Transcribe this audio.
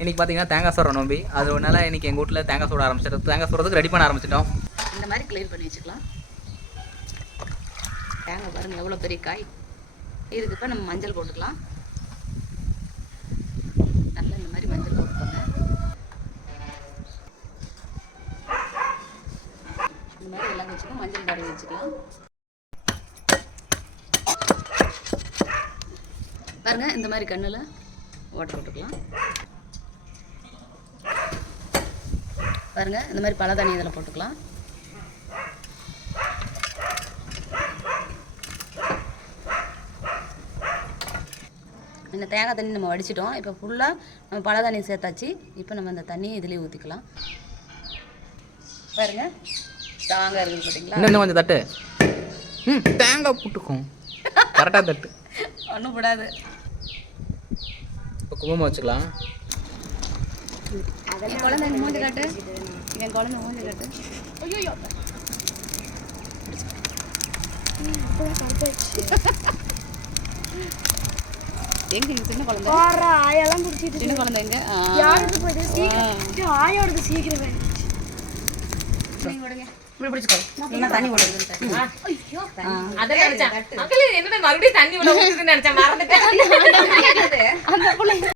இன்றைக்கி பார்த்தீங்கன்னா தேங்காய் சோறு நோம்பி. அதனால இன்றைக்கி எங்கள் வீட்டில் தேங்காய் சோட ஆரம்பிச்சிட்டோம். தேங்காய் சோறதுக்கு ரெடி பண்ண ஆரம்பிச்சிட்டோம். இந்த மாதிரி கிளீன் பண்ணி வச்சுக்கலாம். தேங்காய் பாருங்கள் எவ்வளோ பெரிய காய். இதுக்கு இப்போ நம்ம மஞ்சள் போட்டுக்கலாம். நல்லா இந்த மாதிரி மஞ்சள் போட்டுக்கோங்க. இந்த மாதிரி எல்லாம் வச்சுக்கலாம். மஞ்சள் தடவி வச்சுக்கலாம். பாருங்கள் இந்த மாதிரி கண்ணில் ஓட்டை போட்டுக்கலாம். பாருங்கள் இந்த மாதிரி பல தண்ணி இதில் போட்டுக்கலாம். இந்த தேங்காய் தண்ணி நம்ம வடிச்சிட்டோம். இப்போ ஃபுல்லாக நம்ம பல தண்ணி சேர்த்தாச்சு. இப்போ நம்ம இந்த தண்ணியை இதுலேயே ஊற்றிக்கலாம். பாருங்க ஸ்ட்ராங்காக இருக்குது பார்த்தீங்களா? இன்னும் கொஞ்சம் தட்டு. தேங்காய் போட்டுக்கும் கரெக்டாக தட்டு. ஒன்றும் போடாது. இப்போ குங்குமம் வச்சுக்கலாம். என் குழந்தை மூஞ்சி காட்டு. என் குழந்தை மூஞ்சி காட்டு. ஐயோ எங்க சின்ன குழந்தை ஆயெல்லாம் பிடிச்சிட்டு சின்ன குழந்தை எங்க யாருக்கு போயிட்டு ஆயோடது சீக்கிரம் நீங்க விடுங்க. இப்படி பிடிச்சுக்கோ. என்ன தண்ணி விடுங்க. ஐயோ அத நினைச்சேன். மக்களே என்ன மறுபடியும் தண்ணி விட ஊத்துதுன்னு நினைச்சேன். மறந்துட்டேன். அந்த புள்ள